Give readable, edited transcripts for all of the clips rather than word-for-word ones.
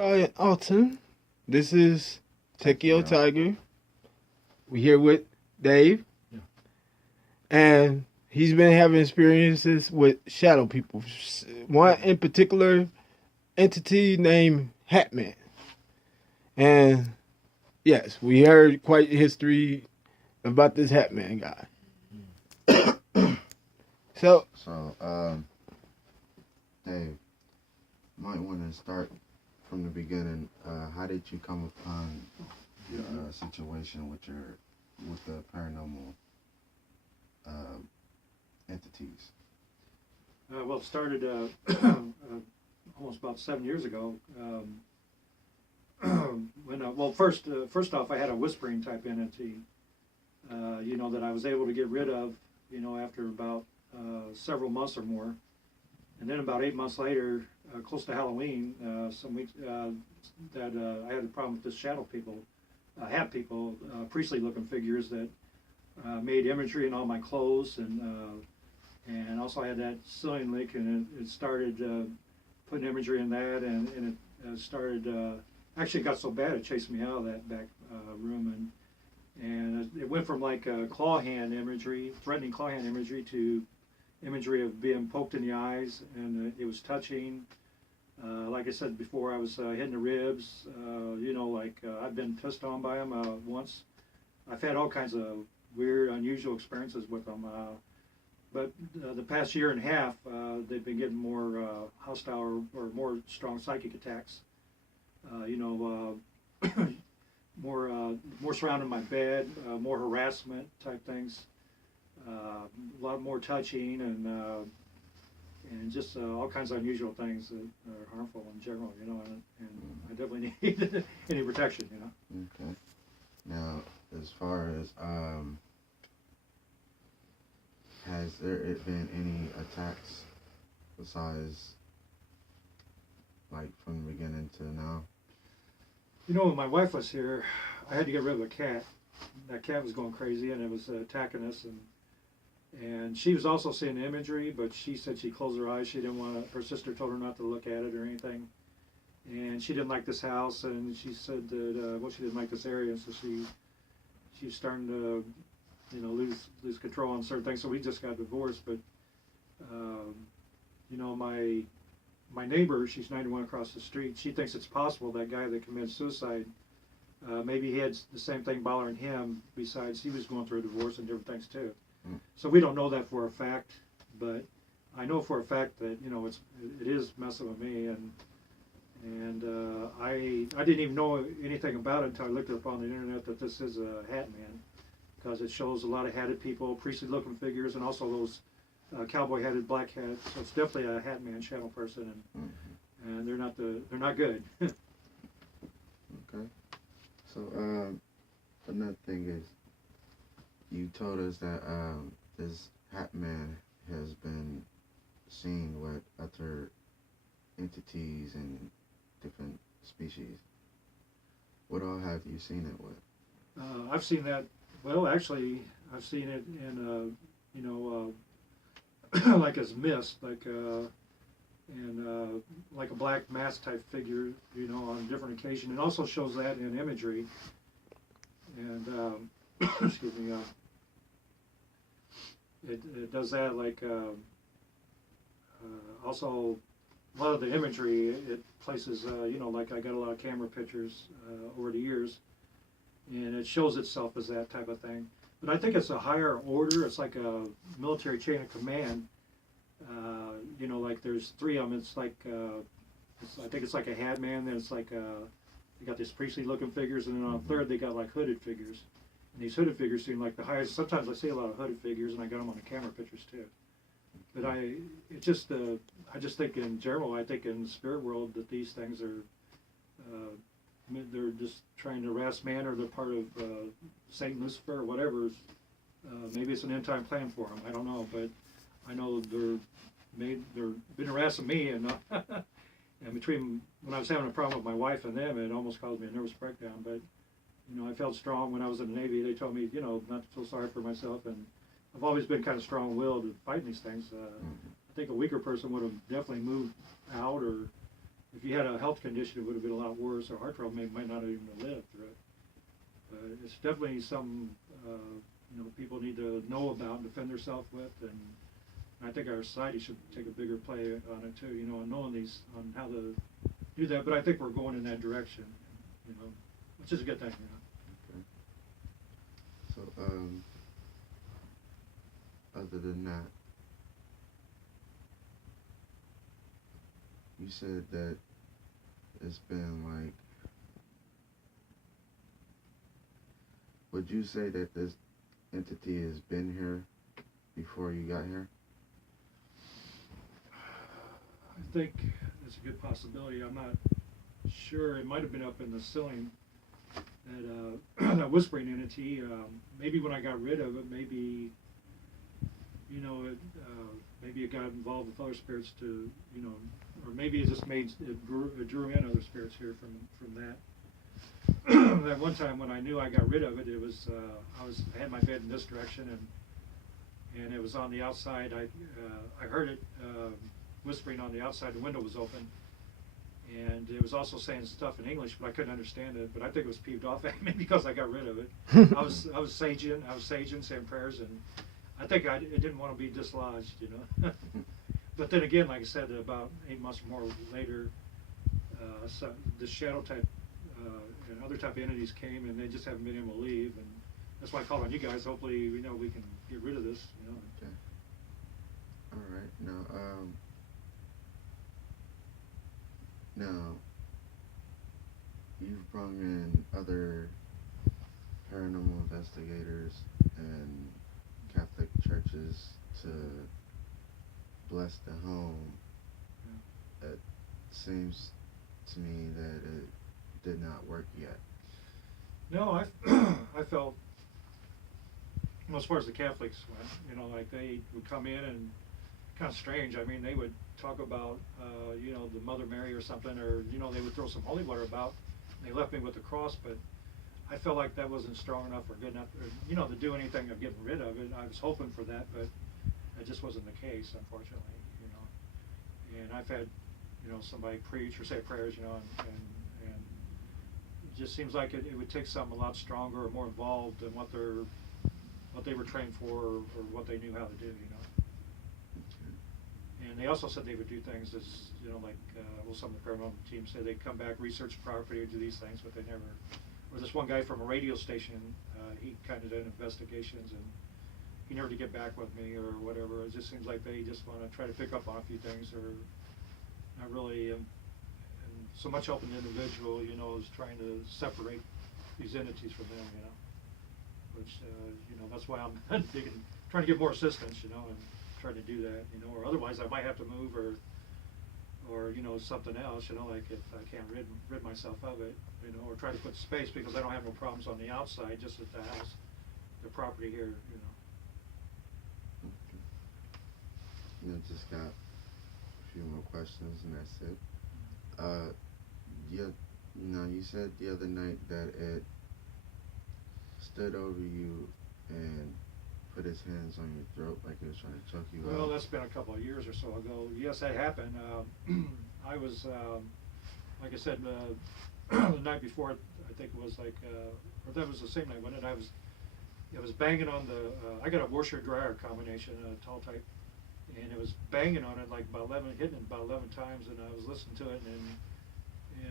Alton. This is Tekio Yeah. Tiger. We here with Dave, Yeah. and he's been having experiences with shadow people. One in particular entity named Hatman. And yes, we heard quite a history about this Hatman guy. So, So, Dave, might want to start from the beginning. How did you come upon your situation with the paranormal entities? Well, it started almost about 7 years ago. First off, I had a whispering type entity, that I was able to get rid of, after about several months or more. And then about 8 months later, close to Halloween, some weeks, that I had a problem with this shadow people, hat people, priestly-looking figures that made imagery in all my clothes, and also I had that ceiling leak, and it started putting imagery in that, and it started. Actually, it got so bad it chased me out of that back room, and it went from like claw hand imagery, threatening claw hand imagery, to imagery of being poked in the eyes, and it was touching. Like I said before, I was hitting the ribs. I've been pissed on by them once. I've had all kinds of weird, unusual experiences with them. But the past year and a half, they've been getting more hostile or more strong psychic attacks. More surrounding my bed, more harassment type things, a lot more touching, and just all kinds of unusual things that are harmful in general. And I definitely need any protection. Okay. Now, as far as has there been any attacks besides like from the beginning to now? When my wife was here, I had to get rid of a cat. That cat was going crazy, and it was attacking us, and she was also seeing the imagery, but she said she closed her eyes. She didn't want to. Her sister told her not to look at it or anything, and she didn't like this house, and she said that she didn't like this area, so she was starting to lose control on certain things. So we just got divorced, but my neighbor, she's 91 across the street. She thinks it's possible that guy that committed suicide, maybe he had the same thing bothering him. Besides, he was going through a divorce and different things too. So we don't know that for a fact, but I know for a fact that it is messing with me, and I didn't even know anything about it until I looked it up on the internet that this is a hatman, because it shows a lot of hatted people, priestly-looking figures, and also those cowboy-hatted black hats. So it's definitely a hatman, shadow person, and they're not good. Okay. So another thing is, you told us that this hatman has been seen with other entities and different species. What all have you seen it with? I've seen that. Well, actually, I've seen it in like as mist, like and like a black mask type figure, on different occasions. It also shows that in imagery, and excuse me, it does that, like also a lot of the imagery it places, like I got a lot of camera pictures over the years, and it shows itself as that type of thing. But I think it's a higher order. It's like a military chain of command. Like there's three of them. It's like I think it's like a hatman. Then it's like they got these priestly-looking figures, and then on a third they got like hooded figures. And these hooded figures seem like the highest. Sometimes I see a lot of hooded figures, and I got them on the camera pictures too. But I just think in general, I think in the spirit world that these things are they're just trying to harass man, or they're part of Satan, Lucifer, or whatever. Maybe it's an end time plan for them. I don't know, but I know they're been harassing me, and and between when I was having a problem with my wife and them, it almost caused me a nervous breakdown. But I felt strong when I was in the Navy. They told me not to feel sorry for myself, and I've always been kind of strong-willed to fight these things. I think a weaker person would have definitely moved out or if you had a health condition, it would have been a lot worse, or heart trouble might not have even lived through it. It's definitely something people need to know about and defend themselves with, and I think our society should take a bigger play on it too. On knowing on how to do that. But I think we're going in that direction, which is a good thing. Okay. So, other than that, you said that it's been like, would you say that this entity has been here before you got here? I think it's a good possibility. I'm not sure. It might have been up in the ceiling. That whispering entity. Maybe when I got rid of it, maybe maybe it got involved with other spirits to or maybe it just drew in other spirits here from that. That one time when I knew I got rid of it, it was I had my bed in this direction and it was on the outside. I heard it whispering on the outside. The window was open, and it was also saying stuff in English, but I couldn't understand it. But I think it was peeved off at me because I got rid of it. I was saging, saying prayers, and I think it didn't want to be dislodged, But then again, like I said, about 8 months or more later, the shadow type and other type of entities came, and they just haven't been able to leave, and that's why I called on you guys. Hopefully, we can get rid of this, Okay. All right. Now, you've brought in other paranormal investigators and Catholic churches to bless the home. Yeah. It seems to me that it did not work yet. No, I felt, as far as the Catholics went, like they would come in and kind of strange. I mean, they would talk about, the Mother Mary or something, or, they would throw some holy water about. And they left me with the cross, but I felt like that wasn't strong enough or good enough, to do anything of getting rid of it. I was hoping for that, but that just wasn't the case, unfortunately, And I've had, somebody preach or say prayers, and it just seems like it would take something a lot stronger or more involved than what they were trained for or what they knew how to do, And they also said they would do things as, some of the paranormal teams said they'd come back, research property, or do these things, but they never. Or this one guy from a radio station, he kind of did investigations, and he never did get back with me or whatever. It just seems like they just want to try to pick up on a few things, or not really, and so much helping the individual, is trying to separate these entities from them, which, that's why I'm trying to get more assistance, and trying to do that, or otherwise I might have to move or something else, like if I can't rid myself of it, or try to put space, because I don't have no problems on the outside, just at the house, the property here, Okay. I just got a few more questions, and that's it. You said the other night that it stood over you and put his hands on your throat like he was trying to choke you out. Well, that's been a couple of years or so ago. Yes, that happened. I was, like I said, the night before, I think it was or that was the same night, wasn't it? I was banging on I got a washer-dryer combination, a tall type, and it was banging on it like hitting it about 11 times, and I was listening to it, and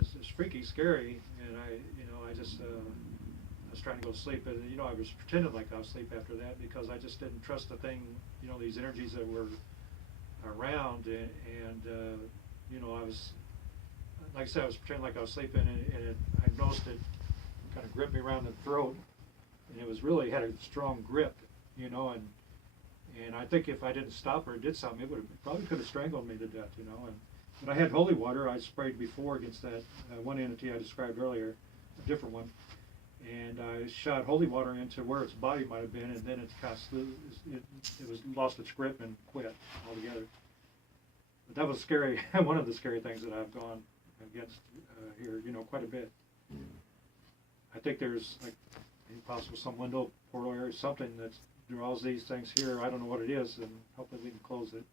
it's freaky, scary, and I just, I was trying to go to sleep, and I was pretending like I was asleep after that, because I just didn't trust the thing, these energies that were around, and I was, like I said, I was pretending like I was sleeping, and I noticed it kind of gripped me around the throat, and it was really had a strong grip, and I think if I didn't stop or did something, it probably could have strangled me to death, But I had holy water I sprayed before against that one entity I described earlier, a different one, and I shot holy water into where its body might have been, and then it was lost its grip and quit altogether. But that was scary. One of the scary things that I've gone against here, quite a bit. I think there's possible some window, portal area, something that draws these things here. I don't know what it is, and hopefully we can close it.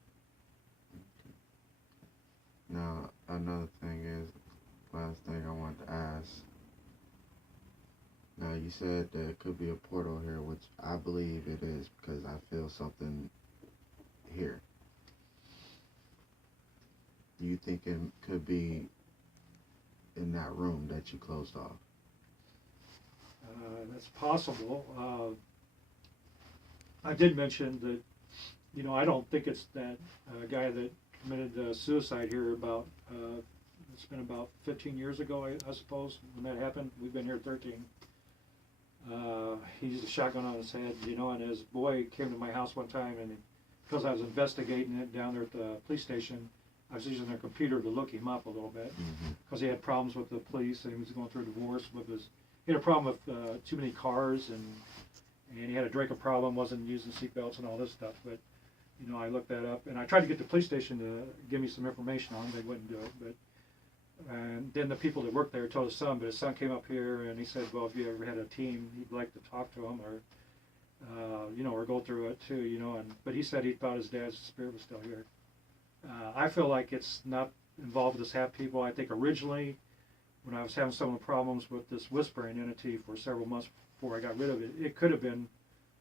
Now, another thing is, last thing I wanted to ask. Now you said that it could be a portal here, which I believe it is because I feel something here. Do you think it could be in that room that you closed off? That's possible. I did mention that, you know, I don't think it's that guy that committed suicide here about, it's been about 15 years ago, I suppose, when that happened. We've been here 13. He used a shotgun on his head, you know, and his boy came to my house one time, and because I was investigating it down there at the police station, I was using their computer to look him up a little bit because he had problems with the police, and he was going through a divorce with his. He had a problem with too many cars, and he had a drinking problem, wasn't using seatbelts and all this stuff. But you know, I looked that up, and I tried to get the police station to give me some information on him. They wouldn't do it. But and then the people that worked there told his son, but his son came up here and he said, well, if you ever had a team, he'd like to talk to him, or you know, or go through it too, you know. And but he said he thought his dad's spirit was still here. I feel like it's not involved with this half people. I think originally, when I was having some of the problems with this whispering entity for several months before I got rid of it, it could have been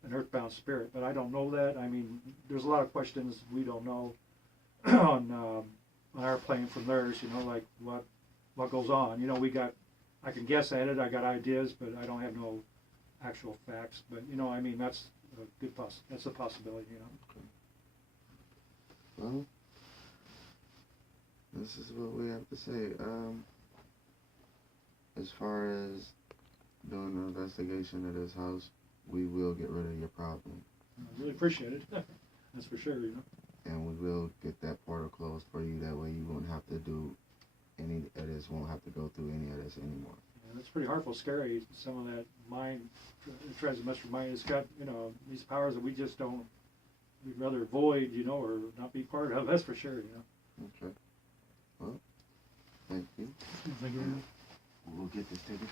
an earthbound spirit, but I don't know that. I mean, there's a lot of questions we don't know on our plane from theirs, you know, like what goes on. You know, I can guess at it, I got ideas, but I don't have no actual facts. But, you know, I mean, that's that's a possibility, you know. Well, this is what we have to say. As far as doing an investigation of this house, we will get rid of your problem. I really appreciate it. That's for sure, you know. And we will get that portal closed for you. That way you won't have to do any of this, won't have to go through any of this anymore. Yeah, that's pretty hurtful, scary. Some of that mind, it tries to mess with mind. It's got, you know, these powers that we just don't, we'd rather avoid, you know, or not be part of. That's for sure, you know. Okay. Well, thank you. Thank you. We'll get this taken